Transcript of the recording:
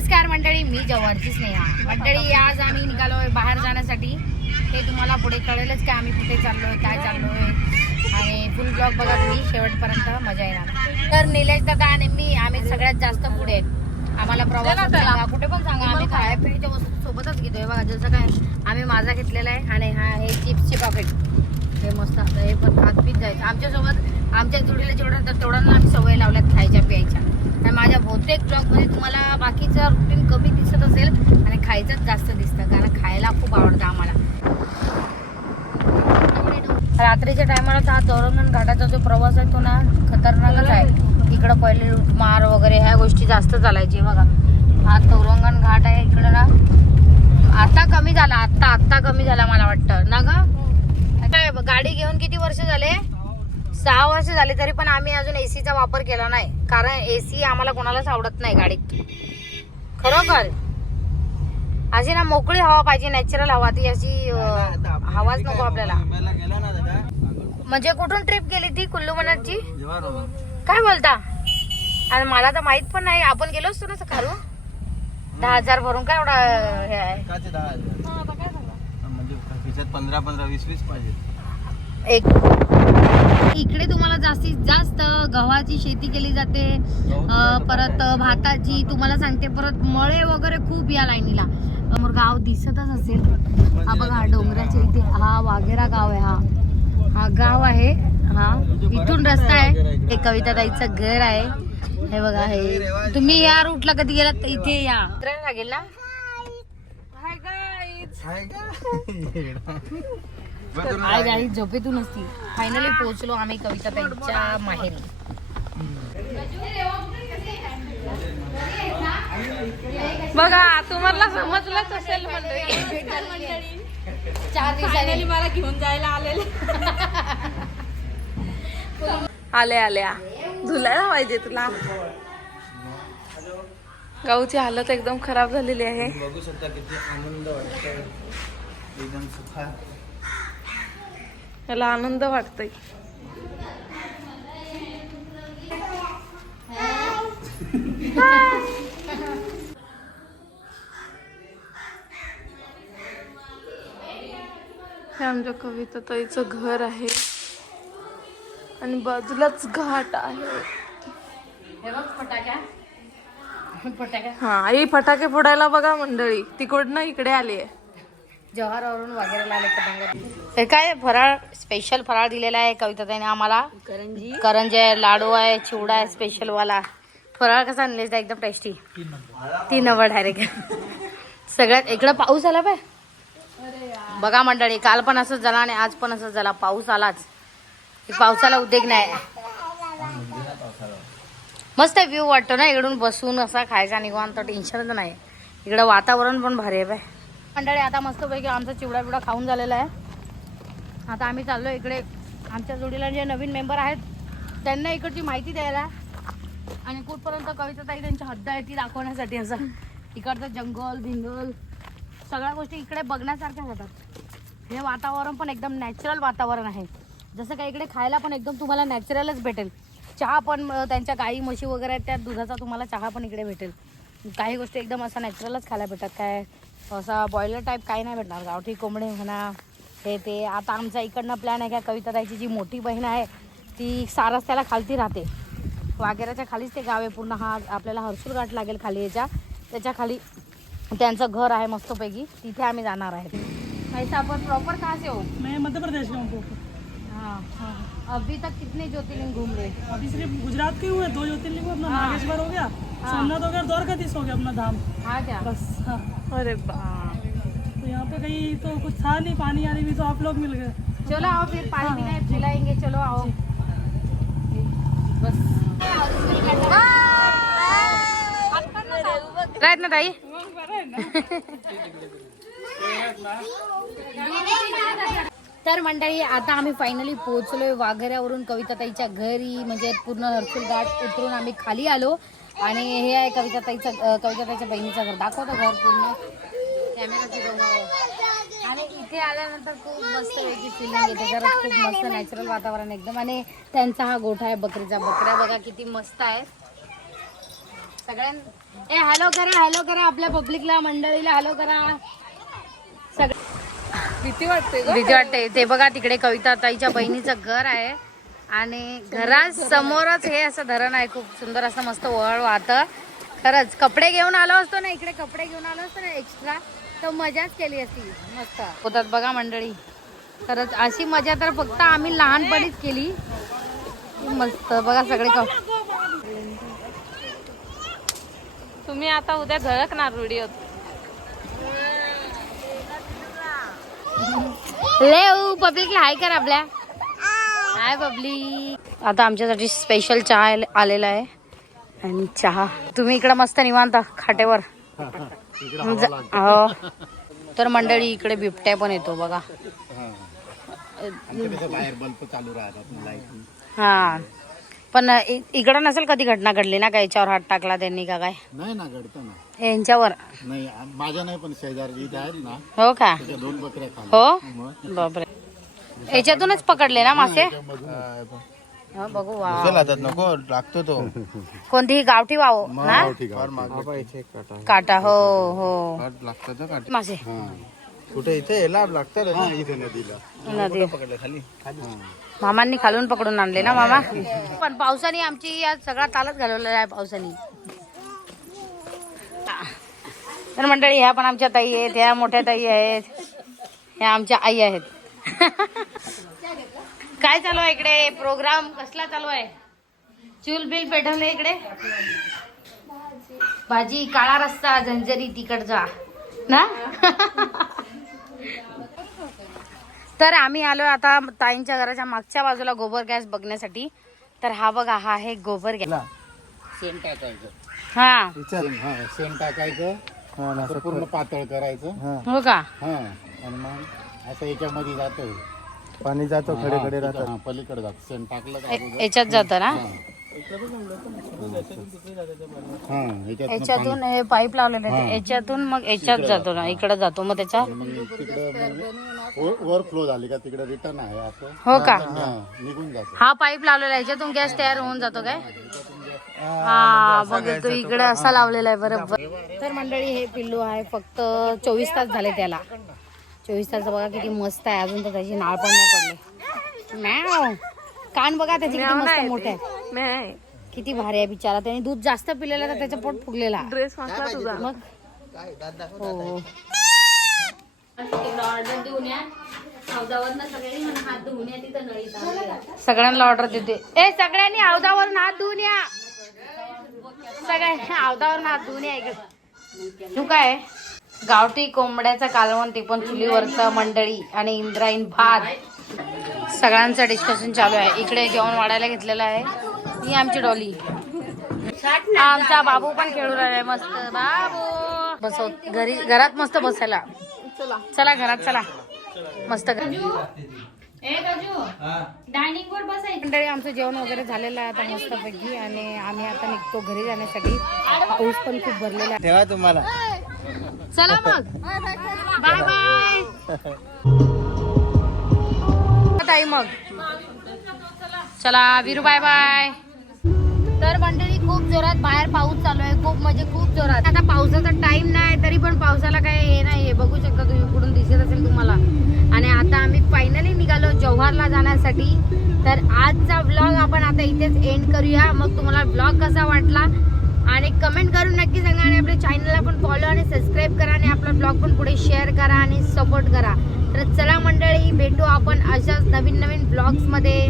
नमस्कार मंडळी, मी जवाहरची स्नेहा. मंडळी, आज आम्ही निघालोय बाहेर जाण्यासाठी. हे तुम्हाला पुढे कळेलच की आम्ही कुठे चाललोय, काय चाललोय, आणि फुल ब्लॉग बघा तुम्ही शेवटपर्यंत, मजा येणार. तर निलेश दादा आणि मी आम्ही सगळ्यात जास्त पुढे आहेत. आम्हाला प्रवास सांगा, कुठे पण सांगा, आम्ही खाण्यापिण्याच्या वस्तू सोबतच घेतोय. बघा जसं काय आम्ही माझा घेतलेला आहे, आणि हा हे चिप्सचे पॉकेट, हे मस्त आता हे पण खात पीत जायचं आमच्यासोबत. आमच्या जोडीला जेवढं तर तेवढ्यांना आम्ही सवय लावल्यात खायच्या प्यायच्या. आणि माझ्या बहुतेक ब्लॉगमध्ये तुम्हाला बाकीचं रुटीन कमी दिसत असेल आणि खायचंच जास्त दिसतं, कारण खायला खूप आवडतं आम्हाला. रात्रीच्या टायमाला हा तोरणगण घाटाचा जो प्रवास आहे तो ना खतरनाकच आहे. इकडं पहिले लुटमार वगैरे ह्या गोष्टी जास्त चालायची. बघा हा तोरणगण घाट आहे इकडं ना. आता कमी झाला, आत्ता कमी झाला मला वाटतं ना ग. गाडी घेऊन किती वर्ष झाले? 6 वर्ष झाले, तरी पण आम्ही अजून एसीचा वापर केला नाही, कारण एसी आम्हाला कोणालाच आवडत नाही गाडीत. खरोखर अशी ना मोकळी हवा पाहिजे, नॅचरल हवा, ती अशी हवाच नको आपल्याला. म्हणजे कुठून ट्रिप गेली ती? कुल्लू मनालीची? काय बोलता? आणि मला तर माहित पण नाही. आपण गेलो असतो ना सकाळी. 10,000 भरून काय एवढा हे आहे? 15-20 पाहिजे. एक इकडे तुम्हाला जास्तीत जास्त गव्हाची शेती केली जाते, परत भाताची, तुम्हाला सांगते, परत मळे वगैरे खूप या लाईनीला. समोर गाव दिसतच असेल. हा बघा डोंगराच्या इथे हा वाघेरा गाव आहे. हा गाव आहे. हा इथून रस्ता आहे. हे कविताताईचं घर आहे. हे बघा, हे तुम्ही या रूटला कधी गेलात तर इथे या लागेल ना. आज आई झोपेतून असतील. फायनली पोहोचलो आम्ही कविताताईच्या माहेरी. बघा तुम्हाला समजलंच असेल मंडळी. 4 दिवसांनी मला घेऊन जायला आलेले. आल्या धुलायला पाहिजे तुला. गावची हालत एकदम खराब झालेली आहे. बघू शकता किती आनंद वाटतोय, एकदम सुखा. याला आनंद वाटतोय. हे आमच्या कविताताईचं घर आहे आणि बाजूलाच घाट आहे. हे बघ फटाक्या. हा, आई फटाके फोडायला बघा मंडळी, तिकडनं इकडे आली आहे. जव्हारवरून वगैरे आले पतंग. हे काय फराळ, स्पेशल फराळ दिलेला आहे कविताताईने आम्हाला. करंजी आहे, लाडू आहे, चिवडा आहे स्पेशल वाला. फराळ कसा आणलेला एकदम टेस्टी. 3 number direct. सगळ्यात इकडं पाऊस आला पाय. बघा मंडळी, काल पण असंच झाला आणि आज पण असंच झाला. पाऊस आलाच. पावसाला उद्योग नाही. मस्त व्ह्यू वाटतो ना इकडून बसून असा खायचा निवांत, टेन्शनच नाही. इकडं वातावरण पण भारी आहे बाय. मंडळी आता मस्तपैकी आमचा चिवडा बिवडा खाऊन झालेला आहे. आता आम्ही चाललो इकडे आमच्या जोडीला जे नवीन मेंबर आहेत त्यांना इकडची माहिती द्यायला, आणि कुठपर्यंत कविताताई त्यांची हद्द आहे ती दाखवण्यासाठी. असं इकडचं जंगल भिंगल सगळ्या गोष्टी इकडे बघण्यासारख्या होतात. हे वातावरण पण एकदम नॅचरल वातावरण आहे. जसं काही इकडे खायला पण एकदम तुम्हाला नॅचरलच भेटेल. चहा पण त्यांच्या गाई म्हशी वगैरे आहेत त्या दुधाचा तुम्हाला चहा पण इकडे भेटेल. काही गोष्टी एकदम असा नॅचरलच खायला भेटतात. काय असा बॉयलर टाईप काही नाही भेटणार. गावठी कोंबडे म्हणा हे ते. आता आमचा इकडनं प्लॅन आहे का कविताताईची जी मोठी बहीण आहे ती सारस त्याला खालती राहते. वाघेराच्या खालीच ते गाव आहे पूर्ण. हा आपल्याला हर्सूल घाट लागेल खाली, त्याच्या खाली त्यांचं घर आहे मस्तपैकी. तिथे आम्ही जाणार आहे. ऐसा आपण प्रॉपर कहाँ से हो? मैं मध्य प्रदेश का हूँ। हाँ. अभी तक कितने ज्योतिर्लिंग घूम रहे? अभी सिर्फ गुजरात के हुए 2 ज्योतिर्लिंग हुए, अपना नागेश्वर हो गया, सोमनाथ हो गया, द्वारकाधीश हो गया अपना धाम। हाँ क्या? बस हाँ। अरे बा, तो यहाँ पे कहीं तो कुछ था नहीं, पानी आने भी तो आप लोग मिल गए। चलो आओ फिर पानी पीने पिलाएंगे. चलो आओ बस. राहत ना ताई. तर मंडळी आता आम्ही फायनली पोहोचलोय वाघेऱ्यावरून कविताताईच्या घरी. म्हणजे पूर्ण हर्सूल घाट उतरून आम्ही खाली आलो, आणि हे आहे कविताताईच्या बहिणीचं घर. दाखवतो घर पूर्ण कॅमेरा फिरवून. आणि इथे आल्यानंतर खूप मस्त वेगळी फिलिंग येते. जरा खूप मस्त नॅचरल वातावरण एकदम. आणि त्यांचा हा गोठा आहे बकरीचा. बकऱ्या बघा किती मस्त आहे. सगळ्यां हॅलो करा आपल्या पब्लिकला, मंडळीला हॅलो करा. भीती वाटते ग. भीती वाटते. ते बघा तिकडे कविता ताईच्या बहिणीचं घर आहे आणि घरात समोरच हे असं धरण आहे. खूप सुंदर असं मस्त वळ वाहतं. खरंच कपडे घेऊन आलो असतो ना, इकडे कपडे घेऊन आलो असतो ना एक्स्ट्रा, तर मजाच केली असती. मस्त होतात बघा मंडळी. खरंच अशी मजा तर फक्त आम्ही लहानपणीच केली. मस्त बघा सगळे तुम्ही आता उद्या झळकणार व्हिडिओ. पब्लिकला हाय कर आपल्या. हाय पब्लिक. आता आमच्यासाठी स्पेशल चहा आलेला आहे आणि चहा तुम्ही इकडे मस्त निवांत खाटेवर. हो तर मंडळी इकडे बिबट्या पण येतो बघा. बाहेर बल्ब चालू राहतात. हा पण इकडं नसेल कधी घटना घडली ना का याच्यावर हात टाकला त्यांनी का काय? नाही ना, घडतं ना. यांच्यावर नाही, माझ्या नाही, पण शेजारी इथे आहेत ना, हो का? त्याच्या 2 बकऱ्या हो बापरे. याच्यातूनच पकडले ना मासे? हो, बघू वा. नको लागतो तो. कोणतीही गावठी वाव ना? काटा. हो हो लागतो मासे कुठे इथे लाभ लागतात इथे नदीला. नदी पकडले खाली. मामांनी खालून पकडून आणले ना मामा. पण पावसाने आमची या सगळा तालच घालवलेला आहे पावसाने. तर मंडळी ह्या पण आमच्या ताई आहेत, ह्या मोठ्या ताई आहेत, ह्या आमच्या आई आहेत. काय चालू आहे इकडे? प्रोग्राम कसला चालू आहे? चूल बिल पेटवले इकडे. भाजी काळा रस्सा झंझरी तिकडचा ना. तर आम्ही आलोय आता ताईंच्या घराच्या मागच्या बाजूला गोबर गॅस बघण्यासाठी. तर हा बघा, हा आहे गोबर गॅस. शेण टाकायचं. हा शेण टाकायचं, असं पूर्ण पातळ करायचं. हो का? हा आणि मग असं याच्यामध्ये जातं, पाणी जातो, खडे खडे राहतात. हा, पलीकडे जातं. शेण टाकलं का अगोदर. याच्यात जात ना. हा, याच्यातून हे पाईप लावलेले आहेत. याच्यातून मग याच्यात जातो ना, इकडे जातो मग त्याच्या. तिकडे वर फ्लो झाली का तिकडे रिटर्न आहे असं. हो का? निघून जातो. हा पाईप लावलेला आहे, याच्यातून गॅस तयार होऊन जातो काय? हा बघ, तो इकडे असा लावलेला आहे बरोबर. तर मंडळी हे पिल्लू आहे, फक्त 24 तास झाले त्याला. 24 तास बघा किती मस्त आहे. अजून तर त्याची नाळ पण नाही पडली. मॅव कान बघा त्याचे किती मस्त मोठे आहे. किती भारी आहे बिचारा. त्याने दूध जास्त पिलेला तर त्याचा पोट फुगलेला. ड्रेस वाचला तुझा. मग हो सगळ्यांना ऑर्डर देते. ए सगळ्यांनी हौदावरून हात धुवून या. सगळ्यांनी हौदावरून हात धुवून या. इकडे तू काय गावठी कोंबड्याचं कालवण, ते पण चुलीवरचं मंडळी, आणि इंद्रायणी भात. सगळ्यांचं डिस्कशन चालू आहे. इकडे जेवण वाढायला घेतलेलं आहे. ही आमची डॉली. आमचा बाबू पण खेळू राहिलाय मस्त. बाबू बसव घरात मस्त बसायला. चला घरात चला मस्त. डायनिंग वर बसायचं. मंडळी आमचं जेवण वगैरे झालेलं आहे आता मस्त पैकी, आणि आम्ही आता निघतो घरी जाण्यासाठी. पाऊस पण खूप भरलेला आहे. तेव्हा तुम्हाला चला मग बाय बाय ताई. मग चला वीरू, बाय बाय. तर मंडळी खूप जोरात बाहेर पाऊस चालू आहे, खूप म्हणजे खूप जोरात. आता पावसाचा टाइम नाही तरी पण पावसाला काय हे नाही, बघू शकता तुम्ही, कुठून दिसत असेल तुम्हाला. आणि आता आम्ही फायनली निघालो जव्हारला जाण्यासाठी. तर आजचा व्लॉग आपण आता इथेच एंड करूया. मग तुम्हाला व्लॉग कसा वाटला आणि कमेंट करून नक्की सांगा. आणि आपल्या चॅनलला पण फॉलो आणि सबस्क्राईब करा, आणि आपला ब्लॉग पण पुढे शेअर करा आणि सपोर्ट करा. तर चला मंडळी, भेटू आपण अशाच नवीन नवीन ब्लॉग्स मध्ये.